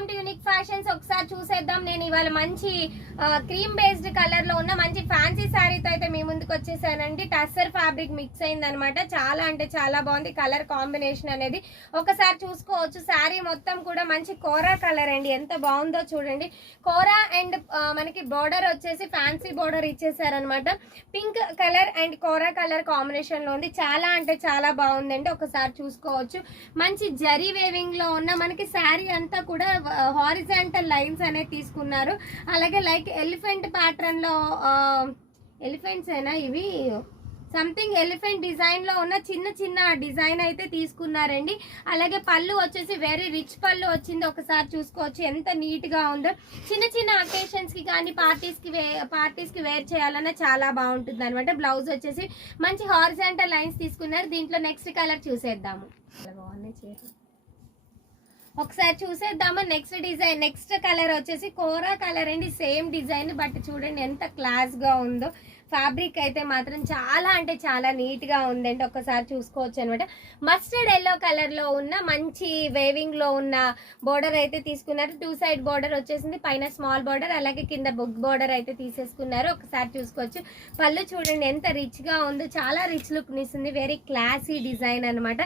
Welcome to unique fashions. ఒకసారి చూసేద్దాం. నేను ఇవాళ మంచి క్రీమ్ బేస్డ్ కలర్ లో ఉన్న మంచి ఫ్యాన్సీ శారీతో అయితే మీ ముందుకు వచ్చేసానండి. టస్సర్ ఫ్యాబ్రిక్ మిక్స్ అయింది అనమాట. చాలా అంటే చాలా బాగుంది కలర్ కాంబినేషన్ అనేది. ఒకసారి చూసుకోవచ్చు. శారీ మొత్తం కూడా మంచి కోరా కలర్ అండి. ఎంత బాగుందో చూడండి. కోరా అండ్ మనకి బోర్డర్ వచ్చేసి ఫ్యాన్సీ బోర్డర్ ఇచ్చేసారనమాట. Pink colour and kora colour combination లో ఉంది. చాలా అంటే చాలా బాగుందండి. ఒకసారి చూసుకోవచ్చు. మంచి జరీ వేవింగ్ లో ఉన్న మనకి శారీ అంతా కూడా హారిజాంటల్ లైన్స్ అనేది తీసుకున్నారు. అలాగే లైక్ ఎలిఫెంట్ ప్యాటర్న్ లో ఎలిఫెంట్స్ అయినా ఇవి సంథింగ్ ఎలిఫెంట్ డిజైన్ లో ఉన్న చిన్న చిన్న డిజైన్ అయితే తీసుకున్నారండి. అలాగే పళ్ళు వచ్చేసి వెరీ రిచ్ పళ్ళు వచ్చింది. ఒకసారి చూసుకోవచ్చు ఎంత నీట్ గా ఉందో. చిన్న చిన్న అకేషన్స్ కి కానీ పార్టీస్ కి వేర్ చేయాలన్నా చాలా బాగుంటుంది అనమాట. బ్లౌజ్ వచ్చేసి మంచి హారిజాంటల్ లైన్స్ తీసుకున్నారు. దీంట్లో నెక్స్ట్ కలర్ చూసేద్దాము. ఒకసారి చూసేద్దామా. నెక్స్ట్ డిజైన్ నెక్స్ట్ కలర్ వచ్చేసి కోరా కలర్ అండి. సేమ్ డిజైన్ బట్ చూడండి ఎంత క్లాస్ గా ఉందో. ఫ్యాబ్రిక్ అయితే మాత్రం చాలా అంటే చాలా నీట్ గా ఉందండి. ఒకసారి చూసుకోవచ్చు అనమాట. మస్టర్డ్ ఎల్లో కలర్ లో ఉన్న మంచి వేవింగ్ లో ఉన్న బోర్డర్ అయితే తీసుకున్నారు. 2 సైడ్ బోర్డర్ వచ్చేసింది. పైన స్మాల్ బోర్డర్ అలాగే కింద బుక్ బోర్డర్ అయితే తీసేసుకున్నారు. ఒకసారి చూసుకోవచ్చు. పళ్ళు చూడండి ఎంత రిచ్ గా ఉందో. చాలా రిచ్ లుక్ ఇస్తుంది. వెరీ క్లాసీ డిజైన్ అనమాట.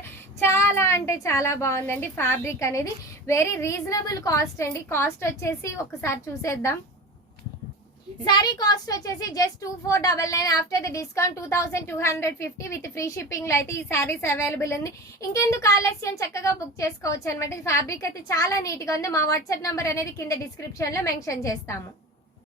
చాలా అంటే చాలా బాగుందండి. ఫ్యాబ్రిక్ అనేది వెరీ రీజనబుల్ కాస్ట్ అండి. కాస్ట్ వచ్చేసి ఒకసారి చూసేద్దాం. సారీ కాస్ట్ వచ్చేసి just 2499. After the discount 2250 with free shipping లో అయితే ఈ సారీస్ అవైలబుల్ ఉంది. ఇంకెందుకు ఆలస్యం, చక్కగా బుక్ చేసుకోవచ్చు అనమాట. ఫ్యాబ్రిక్ అయితే చాలా నీట్ గా ఉంది. మా వాట్సాప్ నంబర్ అనేది కింద డిస్క్రిప్షన్ లో మెన్షన్ చేస్తాము.